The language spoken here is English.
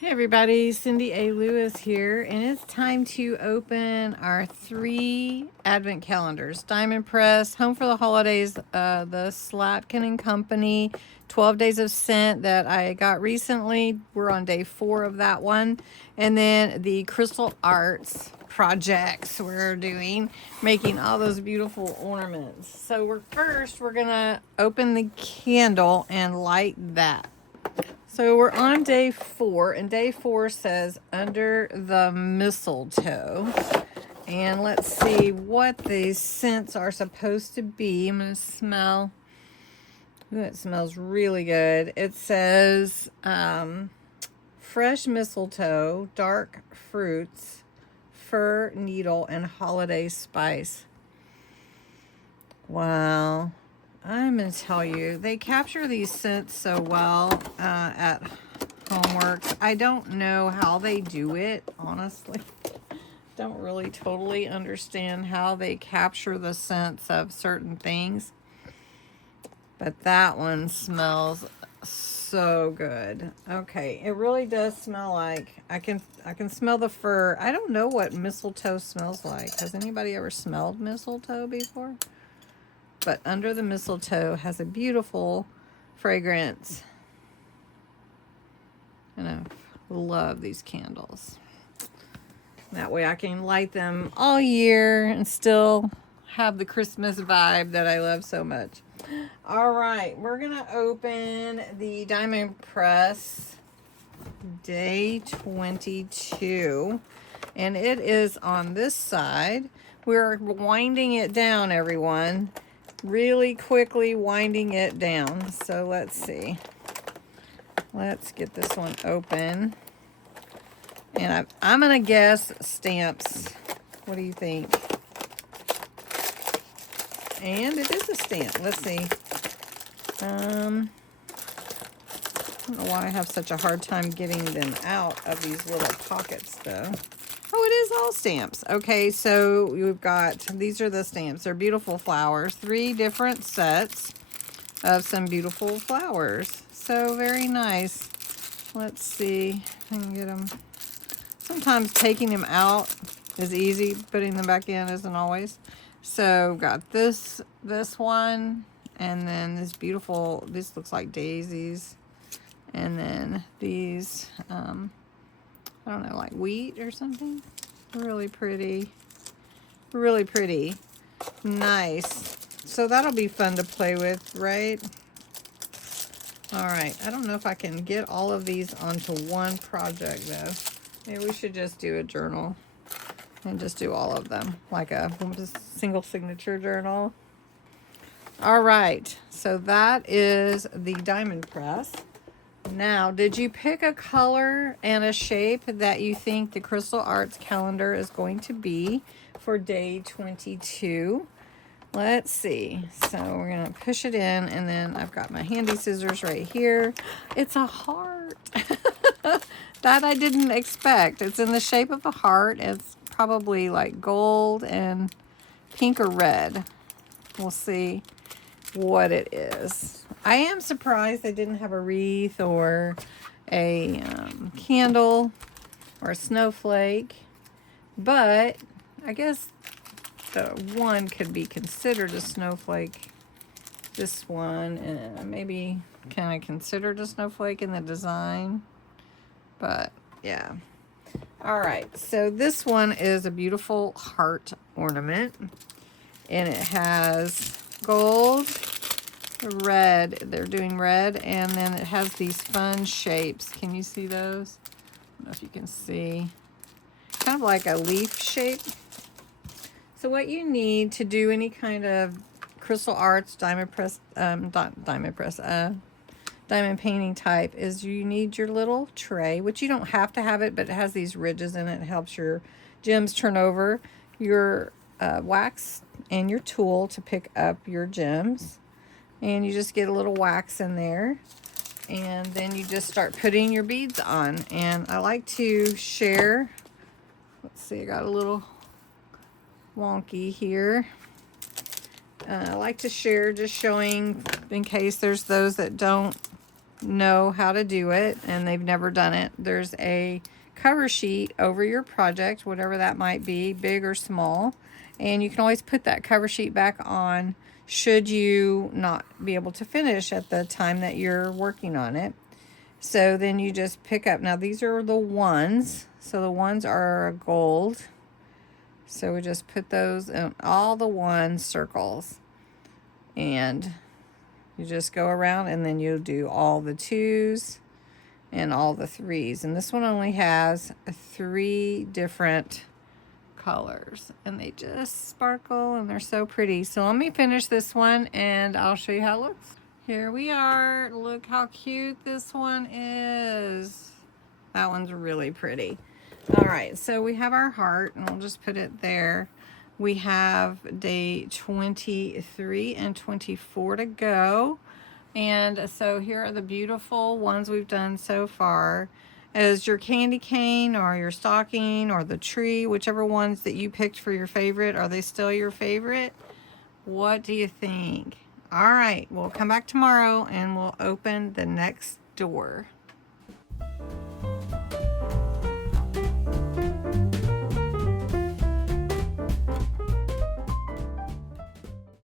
Hey everybody, Cindy A. Lewis here, and it's time to open our 3 advent calendars. Diamond Press, Home for the Holidays, the Slatkin and Company, 12 Days of Scent that I got recently. We're on day 4 of that one. And then the Crystal Arts projects we're doing, making all those beautiful ornaments. So we're gonna open the candle and light that. So we're on day 4, and day 4 says under the mistletoe. And let's see what these scents are supposed to be. I'm going to smell. Ooh, it smells really good. It says fresh mistletoe, dark fruits, fir needle, and holiday spice. Wow. I'm going to tell you, they capture these scents so well at Homeworx. I don't know how they do it, honestly. Don't really totally understand how they capture the scents of certain things. But that one smells so good. Okay, it really does smell like, I can smell the fir. I don't know what mistletoe smells like. Has anybody ever smelled mistletoe before? But under the mistletoe has a beautiful fragrance. And I love these candles. That way I can light them all year and still have the Christmas vibe that I love so much. All right, we're gonna open the Diamond Press day 22. And it is on this side. We're winding it down, everyone. Really quickly winding it down. So let's see. Let's get this one open. And I'm going to guess stamps. What do you think? And it is a stamp. Let's see. I don't know why I have such a hard time getting them out of these little pockets, though. Oh, it is all stamps. Okay, so we've got, these are the stamps. They're beautiful flowers. 3 different sets of some beautiful flowers. So very nice. Let's see if I can get them. Sometimes taking them out is easy. Putting them back in isn't always. So got this one, and then this beautiful, this looks like daisies. And then these, I don't know, like wheat or something. Really pretty. Really pretty. Nice. So that'll be fun to play with, right? All right. I don't know if I can get all of these onto one project, though. Maybe we should just do a journal and just do all of them, like a single signature journal. All right. So that is the Diamond Press. Now, did you pick a color and a shape that you think the Crystal Arts calendar is going to be for day 22? Let's see. So we're going to push it in, and then I've got my handy scissors right here. It's a heart. That I didn't expect. It's in the shape of a heart. It's probably like gold and pink or red. We'll see what it is. I am surprised they didn't have a wreath or a candle or a snowflake, but I guess the one could be considered a snowflake. This one, and maybe kind of considered a snowflake in the design, but yeah. All right, so this one is a beautiful heart ornament, and it has gold, red, they're doing red, and then it has these fun shapes. Can you see those? I don't know if you can see. Kind of like a leaf shape. So what you need to do any kind of Crystal Arts diamond painting type is you need your little tray, which you don't have to have it, but it has these ridges in it. It helps your gems turn over, your wax and your tool to pick up your gems. And you just get a little wax in there, and then you just start putting your beads on. And I like to share, let's see, I got a little wonky here. I like to share, just showing in case there's those that don't know how to do it and they've never done it, there's a cover sheet over your project, whatever that might be, big or small, and you can always put that cover sheet back on should you not be able to finish at the time that you're working on it. So then you just pick up, now these are the ones, so the ones are gold, so we just put those in all the one circles, and you just go around and then you'll do all the 2s and all the 3s. And this one only has 3 different colors and they just sparkle and they're so pretty. So let me finish this one and I'll show you how it looks. Here we are. Look how cute this one is. That one's really pretty. All right, so we have our heart and we'll just put it there. We have day 23 and 24 to go. And so here are the beautiful ones we've done so far. As your candy cane or your stocking or the tree, whichever ones that you picked for your favorite, are they still your favorite? What do you think? All right, we'll come back tomorrow and we'll open the next door.